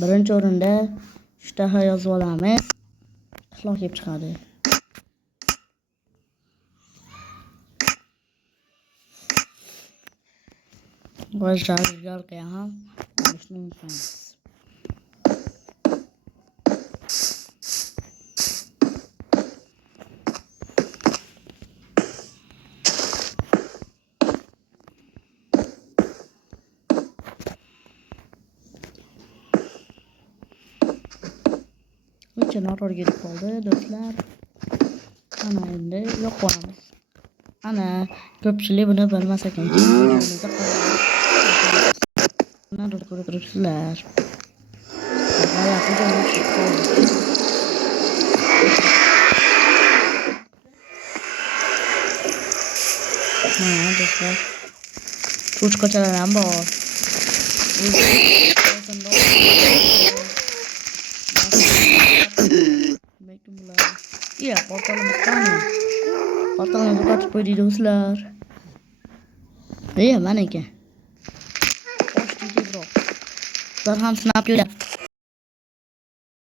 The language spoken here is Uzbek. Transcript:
Birinchi o'rinda ishtaha yozib olamiz. Qishloq kelib chiqadi. G'o'zalarga ham olishni unutmaymiz. Chinor ketib qoldi do'stlar. Ana endi yo'q qilamiz. Ana ko'pchilik buni bilmas ekan. Mana ko'rib turibsizlar. Mana do'stlar. Qo'chqachalar ham bor. Iya, portalimiz qani? Portalimizni qotib qo'ydik do'stlar. Iya, mana ekan. Ular ham sinab ko'radi.